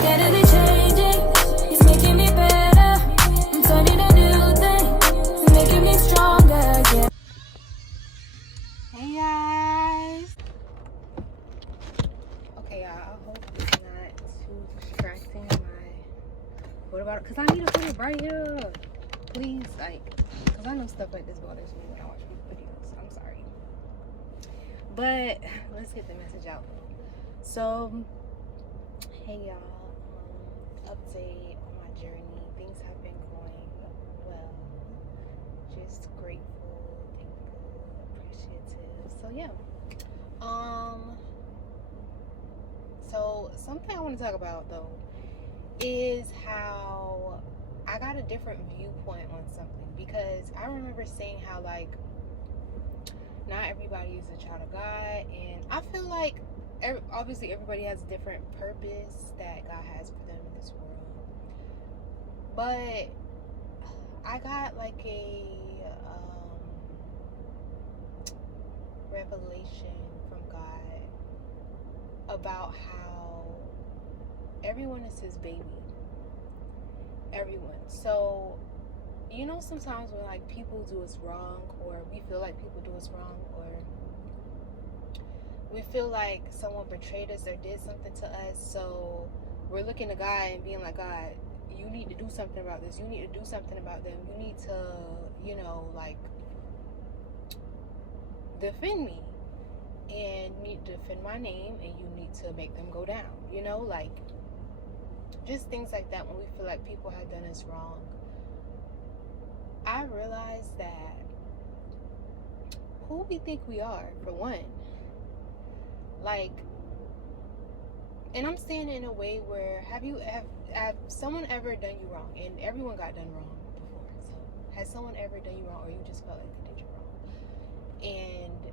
steadily changing. It's making me better. I'm turning a new thing. It's making me stronger, yeah. Hey guys. Okay, y'all. I hope it's not too distracting. What about it? Because I need to put it right here. Please, because I know stuff like this bothers me when I watch videos. I'm sorry. But let's get the message out. So, hey y'all. Update on my journey. Things have been going well. Just grateful, thankful, appreciative. So yeah. So something I want to talk about though is how I got a different viewpoint on something, because I remember saying how not everybody is a child of God, and I feel like obviously everybody has a different purpose that God has for them in this world, but I got a revelation from God about how everyone is his baby. Everyone. So, sometimes when people do us wrong, or we feel like people do us wrong, or we feel like someone betrayed us or did something to us, so we're looking to God and being like, God, you need to do something about this. You need to do something about them. You need to, defend me. And you need to defend my name, and you need to make them go down. Just things like that when we feel like people have done us wrong. I realized that who we think we are, for one. And I'm saying it in a way where have someone ever done you wrong? And everyone got done wrong before. So has someone ever done you wrong, or you just felt like they did you wrong? And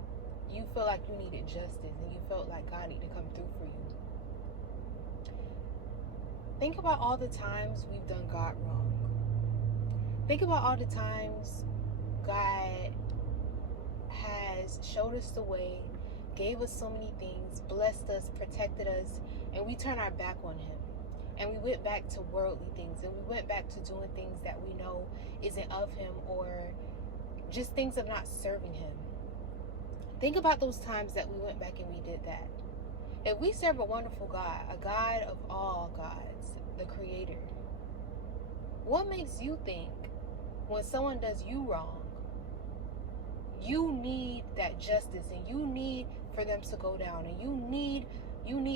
you feel like you needed justice, and you felt like God needed to come through for you. Think about all the times we've done God wrong. Think about all the times God has showed us the way, gave us so many things, blessed us, protected us, and we turned our back on him. And we went back to worldly things, and we went back to doing things that we know isn't of him, or just things of not serving him. Think about those times that we went back and we did that. If we serve a wonderful God, a God of all gods, the creator, what makes you think when someone does you wrong, you need that justice, and you need for them to go down, and you need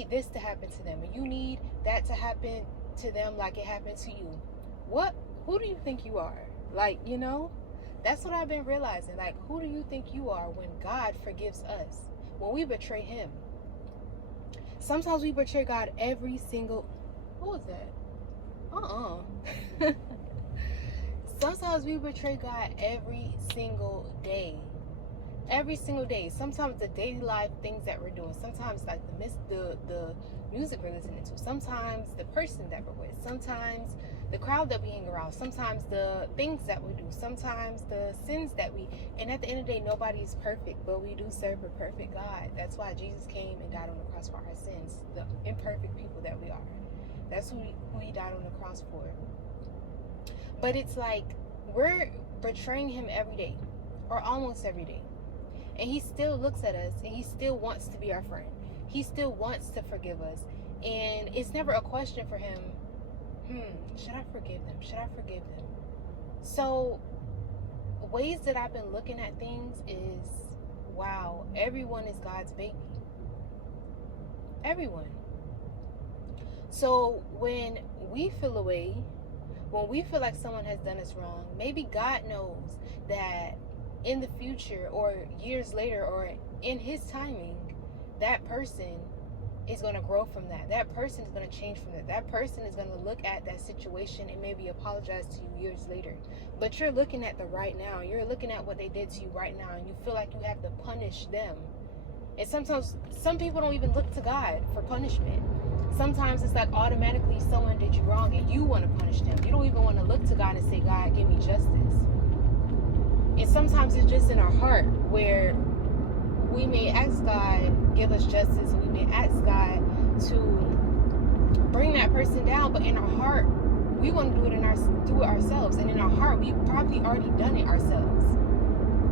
this to happen to them, and you need that to happen to them like it happened to you? Who do you think you are? That's what I've been realizing. Who do you think you are when God forgives us? When we betray him. Sometimes we betray God every single... What was that? Sometimes we betray God every single day. Every single day. Sometimes the daily life things that we're doing. Sometimes the music we're listening to. Sometimes the person that we're with. Sometimes the crowd that we hang around. Sometimes the things that we do. Sometimes the sins that we... And at the end of the day, nobody's perfect, but we do serve a perfect God. That's why Jesus came and died on the cross for our sins. The imperfect people that we are. That's who he died on the cross for. But it's we're betraying him every day, or almost every day. And he still looks at us, and he still wants to be our friend. He still wants to forgive us. And it's never a question for him, should I forgive them? Should I forgive them? So, ways that I've been looking at things is, wow, everyone is God's baby. Everyone. So, when we feel away, when we feel like someone has done us wrong, maybe God knows that in the future, or years later, or in his timing, that person is going to grow from that. That person is going to change from that. That person is going to look at that situation and maybe apologize to you years later. But you're looking at the right now. You're looking at what they did to you right now, and you feel like you have to punish them. And sometimes some people don't even look to God for punishment. Sometimes it's automatically someone did you wrong and you want to punish them. You don't even want to look to God and say, God, give me justice. And sometimes it's just in our heart where we may ask God, give us justice, and we may ask God to bring that person person down, but in our heart, we want to do it ourselves. And in our heart, we've probably already done it ourselves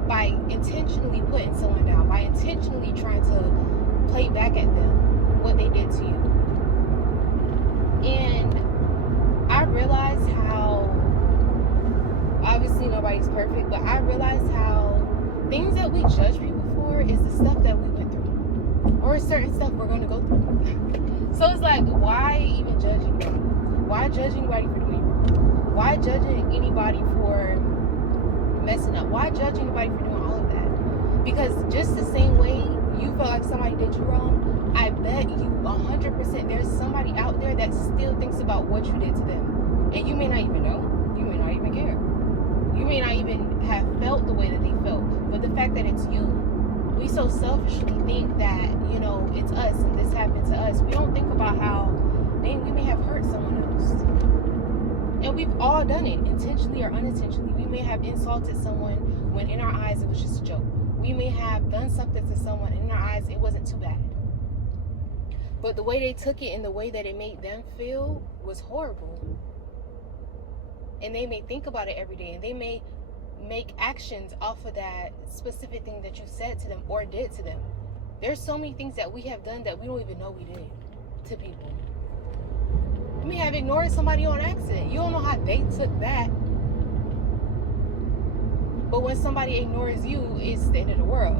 by intentionally putting someone down, by intentionally trying to play back at them what they did to you. And I realized how, obviously nobody's perfect, but I realized how things that we judge people for is the stuff that we went through, or certain stuff we're going to go through. So it's like, why even judge anybody? Why judge anybody for doing wrong? Why judging anybody for messing up? Why judge anybody for doing all of that? Because just the same way you felt like somebody did you wrong, I bet you 100% there's somebody out there that still thinks about what you did to them. And you may not even know. You may not even care. You may not even have felt the way that they felt. But the fact that it's you, we so selfishly think that, you know, it's us and this happened to us. We don't think about how, dang, we may have hurt someone else. And we've all done it, intentionally or unintentionally. We may have insulted someone when in our eyes it was just a joke. We may have done something to someone and in our eyes it wasn't too bad. But the way they took it and the way that it made them feel was horrible. And they may think about it every day, and they may make actions off of that specific thing that you said to them or did to them. There's so many things that we have done that we don't even know we did to people. You may have ignored somebody on accident. You don't know how they took that. But when somebody ignores you, it's the end of the world.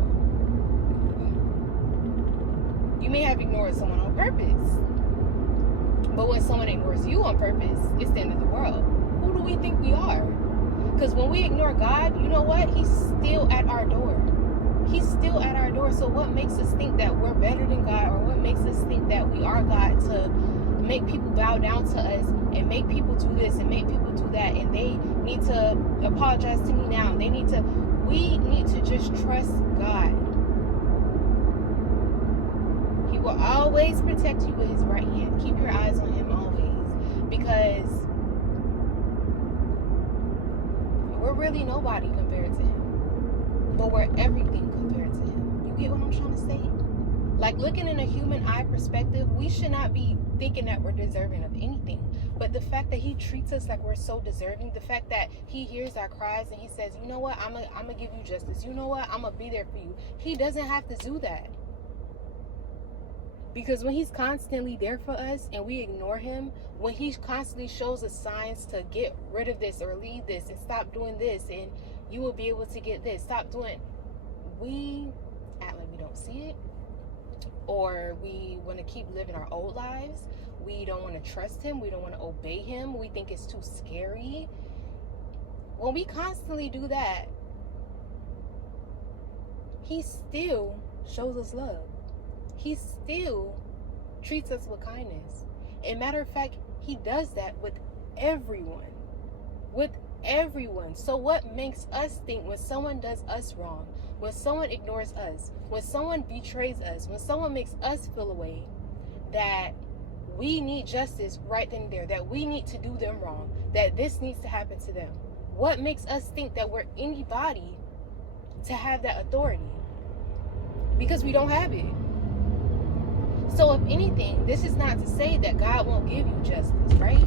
You may have ignored someone on purpose. But when someone ignores you on purpose, it's the end of the world. Who do we think we are? Because when we ignore God, you know what? He's still at our door. He's still at our door. So what makes us think that we're better than God, or what makes us think that we are God to make people bow down to us and make people do this and make people do that, and they need to apologize to me now, and we need to just trust God. He will always protect you with his right hand. Keep your eyes on him always, because we're really nobody compared to him, but we're everything compared to him. You get what I'm trying to say? Like, looking in a human eye perspective, we should not be thinking that we're deserving of anything. But the fact that he treats us like we're so deserving, the fact that he hears our cries and he says, you know what, I'm gonna give you justice. You know what, I'm gonna be there for you. He doesn't have to do that. Because when he's constantly there for us and we ignore him, when he constantly shows us signs to get rid of this or leave this and stop doing this and you will be able to get this, stop doing, we act like we don't see it. Or we want to keep living our old lives. We don't want to trust him. We don't want to obey him. We think it's too scary. When we constantly do that, he still shows us love. He still treats us with kindness. And matter of fact, he does that with everyone. With everyone. So what makes us think when someone does us wrong, when someone ignores us, when someone betrays us, when someone makes us feel away, that we need justice right then and there, that we need to do them wrong, that this needs to happen to them? What makes us think that we're anybody to have that authority? Because we don't have it. So if anything, this is not to say that God won't give you justice, right?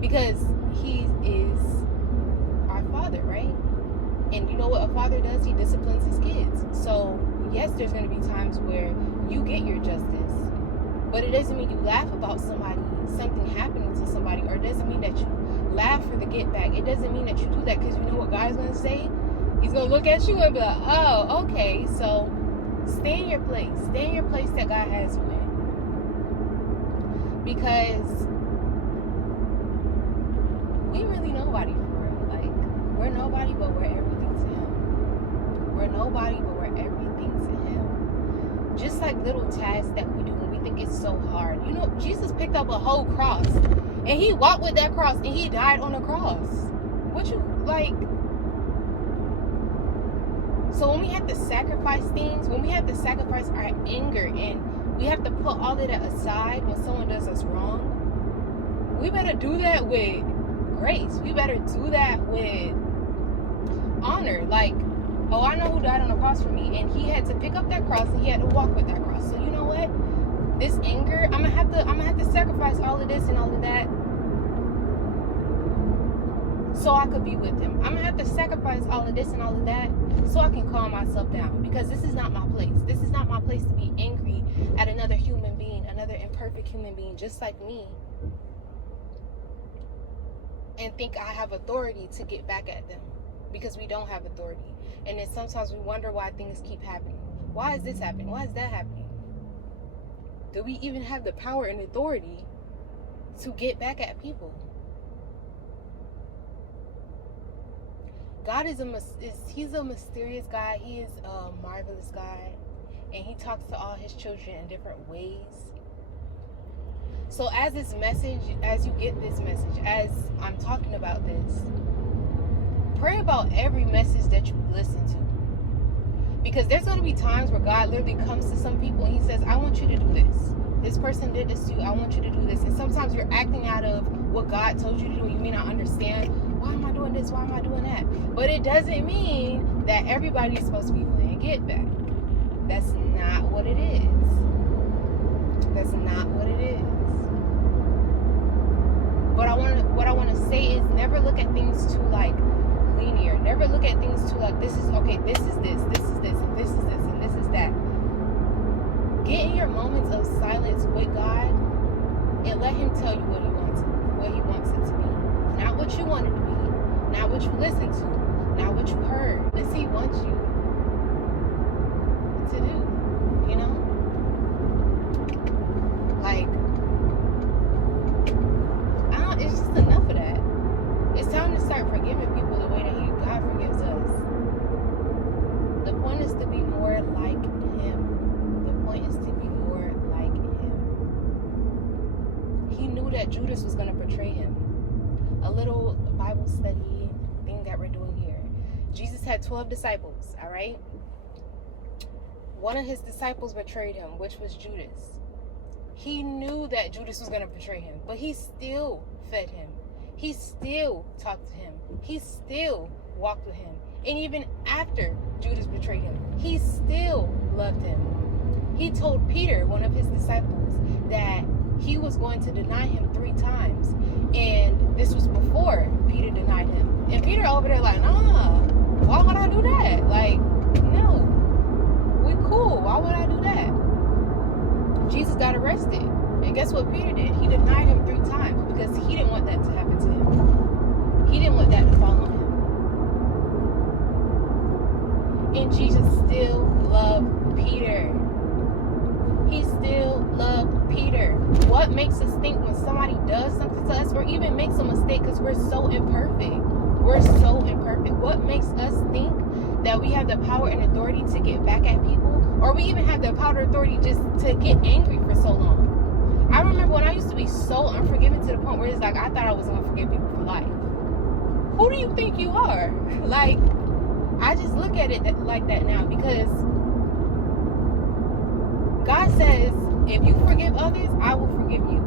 Because he is our father, right? And you know what a father does? He disciplines his kids. So yes, there's going to be times where you get your justice, but it doesn't mean you laugh about something happening to somebody, or it doesn't mean that you laugh for the get back. It doesn't mean that you do that, because you know what God's going to say? He's going to look at you and be like, oh, okay, so stay in your place. Stay in your place that God has you in. Because we really nobody for real. Like, we're nobody, but we're everything to him. We're nobody, but we're everything to him. Just like little tasks that we do when we think it's so hard. You know, Jesus picked up a whole cross, and he walked with that cross, and he died on the cross. What you, like... So when we have to sacrifice things, when we have to sacrifice our anger, and we have to put all of that aside when someone does us wrong, we better do that with grace. We better do that with honor. Like, oh, I know who died on the cross for me, and he had to pick up that cross, and he had to walk with that cross. So you know what? This anger, I'm gonna have to sacrifice all of of this and all of that so I could be with him. I'm gonna have to sacrifice all of this and all of that so I can calm myself down, because this is not my place. This is not my place to be angry at another human being, another imperfect human being just like me, and think I have authority to get back at them, because we don't have authority. And then sometimes we wonder why things keep happening. Why is this happening? Why is that happening? Do we even have the power and authority to get back at people? God he's a mysterious God. He is a marvelous God, and he talks to all his children in different ways. So as this message, as you get this message, as I'm talking about this, pray about every message that you listen to. Because there's going to be times where God literally comes to some people and he says, I want you to do this. This person did this to you. I want you to do this. And sometimes you're acting out of what God told you to do. You may not understand, why am I doing this? Why am I doing that? But it doesn't mean that everybody is supposed to be playing get back. That's not what it is. That's not what it is. But what I want to say is, never look at things too like linear. Never look at things too like, this is okay, this is this, this is this, and this is this, and this is that. Get in your moments of silence with God and let him tell you what he wants it to be. Not what you want it to be, not what you listened to, not what you heard. This he wants you to do, you know? Like, it's just enough of that. It's time to start forgiving people the way that God forgives us. The point is to be more like him. The point is to be more like him. He knew that Judas was going to betray him. A little Bible study thing that we're doing here. Jesus had 12 disciples, all right? One of his disciples betrayed him, which was Judas. He knew that Judas was going to betray him, but he still fed him. He still talked to him. He still walked with him. And even after Judas betrayed him, he still loved him. He told Peter, one of his disciples, that he was going to deny him 3 times. And this was before Peter denied him. And Peter over there like, nah, why would I do that? Like, no, we cool. Why would I do that? Jesus got arrested. And guess what Peter did? He denied him 3 times because he didn't want that to happen to him. He didn't want that to fall on him. And Jesus still loved Peter. He still loved Peter. What makes us think when somebody does something to us or even makes a mistake, because we're so imperfect. We're so imperfect. What makes us think that we have the power and authority to get back at people? Or we even have the power and authority just to get angry for so long? I remember when I used to be so unforgiving to the point where it's like I thought I was going to forgive people for life. Who do you think you are? Like, I just look at it like that now, because God says, if you forgive others, I will forgive you.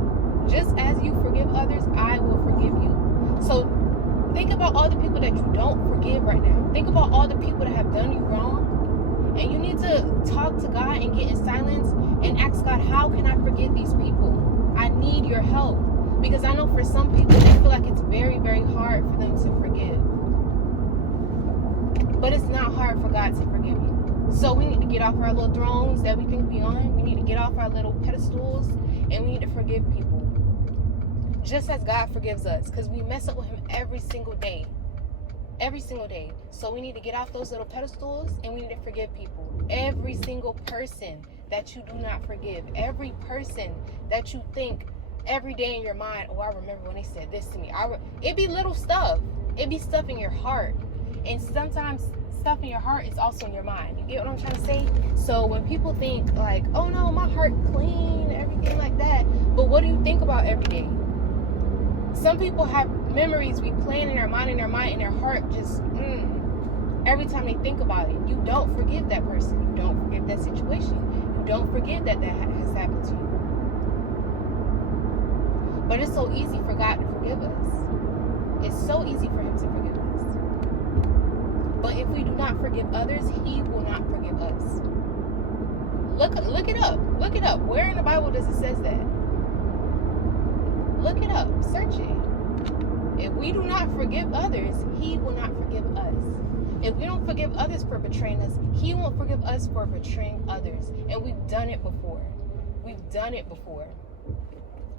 Just as you forgive others, I will forgive you. So think about all the people that you don't forgive right now. Think about all the people that have done you wrong. And you need to talk to God and get in silence and ask God, how can I forgive these people? I need your help. Because I know for some people, they feel like it's very, very hard for them to forgive. But it's not hard for God to forgive you. So we need to get off our little thrones that we think we on. We need to get off our little pedestals and we need to forgive people. Just as God forgives us, because we mess up with him every single day. Every single day. So we need to get off those little pedestals and we need to forgive people. Every single person that you do not forgive. Every person that you think every day in your mind, oh, I remember when they said this to me. It be little stuff. It be stuff in your heart. And sometimes stuff in your heart is also in your mind. You get what I'm trying to say? So when people think like, oh no, my heart clean, everything like that. But what do you think about every day? Some people have memories we playing in their mind, and their heart just, every time they think about it. You don't forgive that person. You don't forgive that situation. You don't forgive that has happened to you. But it's so easy for God to forgive us. It's so easy for him to forgive us. But if we do not forgive others, he will not forgive us. Look it up. Look it up. Where in the Bible does it say that? Look it up. Search it. If we do not forgive others, he will not forgive us. If we don't forgive others for betraying us, he won't forgive us for betraying others. And we've done it before. We've done it before.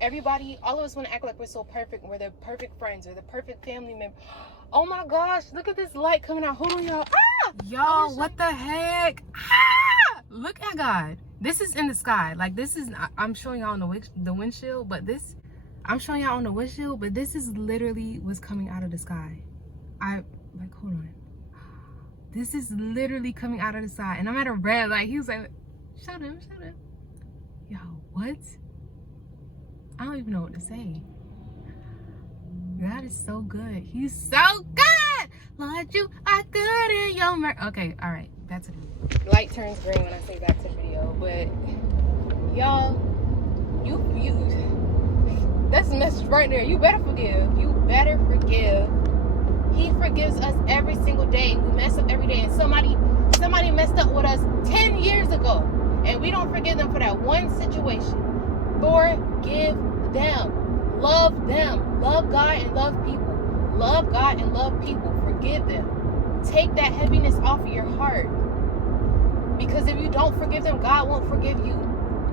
Everybody, all of us want to act like we're so perfect. We're the perfect friends. We're the perfect family member. Oh my gosh, look at this light coming out. Hold on, y'all. Ah! Y'all, what the heck? Ah! Look at God. This is in the sky. Like, this is, I'm showing y'all on the windshield, but this, I'm showing y'all on the windshield, but this is literally what's coming out of the sky. Hold on. This is literally coming out of the sky. And I'm at a red light. He was like, shut up. Yo, what? I don't even know what to say. God is so good. He's so good. Lord, you are good in your mercy. Okay, all right. Back to the video. Light turns green when I say back to the video. But, y'all, that's the message right there. You better forgive. You better forgive. He forgives us every single day. We mess up every day. And somebody messed up with us 10 years ago. And we don't forgive them for that one situation. Forgive them. Love them. Love God and love people. Love God and love people. Forgive them. Take that heaviness off of your heart. Because if you don't forgive them, God won't forgive you.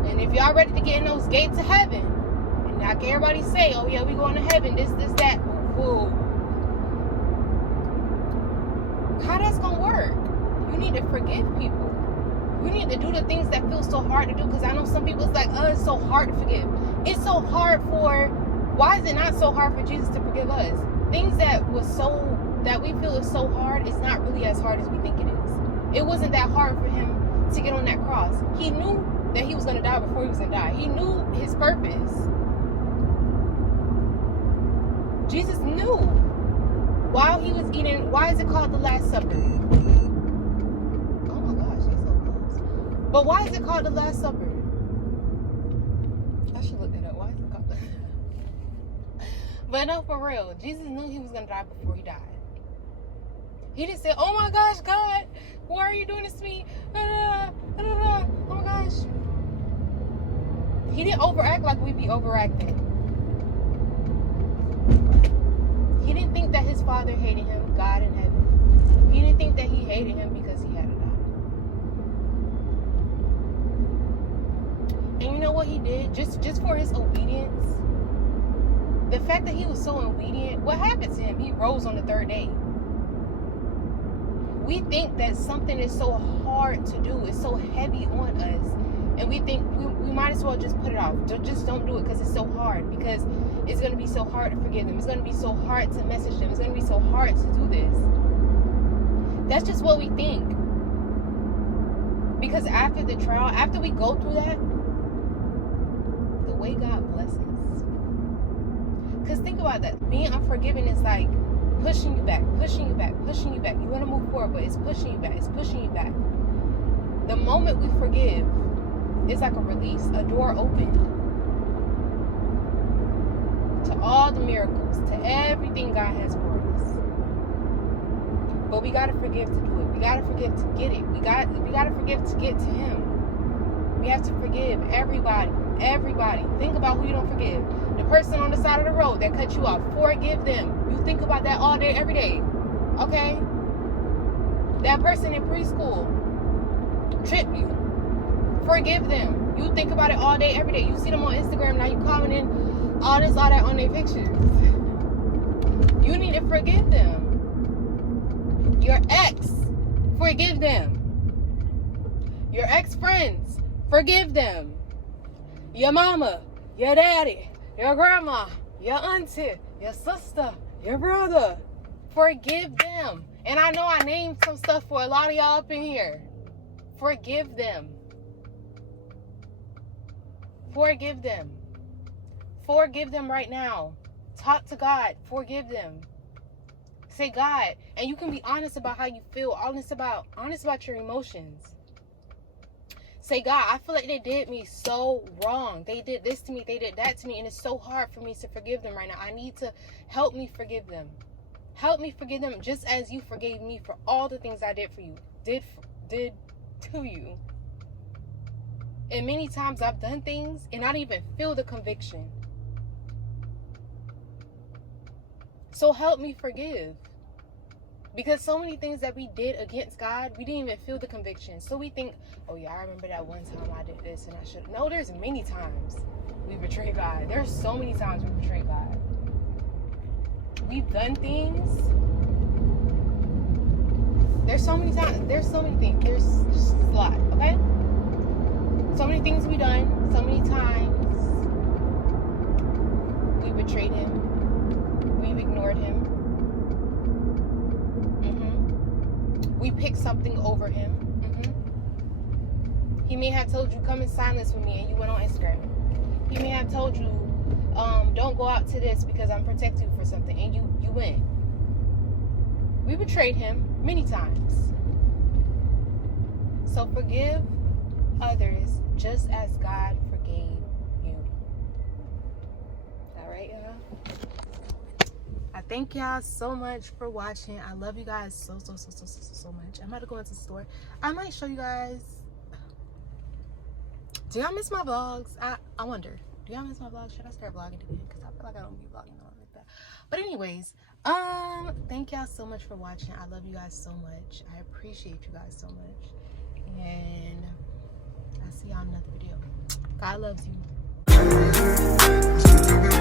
And if y'all ready to get in those gates of heaven, and like everybody say, oh yeah, we going to heaven, this, that. Whoa. How that's gonna work? You need to forgive people. You need to do the things that feel so hard to do. Because I know some people, it's like, oh, it's so hard to forgive. It's so hard why is it not so hard for Jesus to forgive us? Things that we feel is so hard, it's not really as hard as we think it is. It wasn't that hard for him to get on that cross. He knew that he was going to die before he was going to die. He knew his purpose. Jesus knew. While he was eating, why is it called the Last Supper? Oh my gosh, he's so close. But why is it called the Last Supper? I should look that up. Why is it called that? But no, for real, Jesus knew he was going to die before he died. He didn't say, oh my gosh, God, why are you doing this to me? Oh my gosh. He didn't overact like we be overacting. He didn't think that his father hated him, God in heaven. He didn't think that he hated him because he had to die. And you know what he did? Just for his obedience. The fact that he was so obedient, what happened to him? He rose on the third day. We think that something is so hard to do, it's so heavy on us, and we think we might as well just put it off. Just don't do it because it's so hard, because it's going to be so hard to forgive them. It's going to be so hard to message them. It's going to be so hard to do this. That's just what we think. Because after the trial, after we go through that, the way God blesses. Because think about that. Being unforgiving is like pushing you back. You want to move forward, but it's pushing you back. The moment we forgive, it's like a release, a door open to all the miracles, to everything God has for us. But we gotta forgive to do it. We gotta forgive to get it. We gotta forgive to get to Him. We have to forgive everybody. Think about who you don't forgive. The person on the side of the road that cut you off, forgive them. You think about that all day, every day. Okay? That person in preschool tripped you. Forgive them. You think about it all day, every day. You see them on Instagram, now you commenting all this, all that on their pictures. You need to forgive them. Your ex, forgive them. Your ex-friends, forgive them. Your mama, your daddy, your grandma, your auntie, your sister, your brother, forgive them. And I know I named some stuff for a lot of y'all up in here. Forgive them. Forgive them. Forgive them right now. Talk to God. Forgive them. Say, God, and you can be honest about how you feel, honest about your emotions. Say, God, I feel like they did me so wrong. They did this to me, they did that to me, and it's so hard for me to forgive them right now. I need to help me forgive them. Help me forgive them just as you forgave me for all the things I did for you, did to you. And many times I've done things and I don't even feel the conviction. So help me forgive. Because so many things that we did against God, we didn't even feel the conviction. So we think, oh yeah, I remember that one time I did this and I should. No, there's many times we betrayed God. There's so many times we betrayed God. We've done things. There's so many times. There's so many things. There's just a lot, okay? So many things we done. So many times we betrayed Him. We've ignored Him. We picked something over Him. He may have told you, come in silence with me, and you went on Instagram. He may have told you, don't go out to this because I'm protecting you for something, and you went. We betrayed Him many times. So forgive others just as God forgave you. All right, y'all? I thank y'all so much for watching. I love you guys so much. I'm about to go into the store. I might show you guys. Do y'all miss my vlogs? I wonder. Do y'all miss my vlogs? Should I start vlogging again? Because I feel like I don't be vlogging all like that. But anyways, thank y'all so much for watching. I love you guys so much. I appreciate you guys so much. And I'll see y'all in another video. God loves you.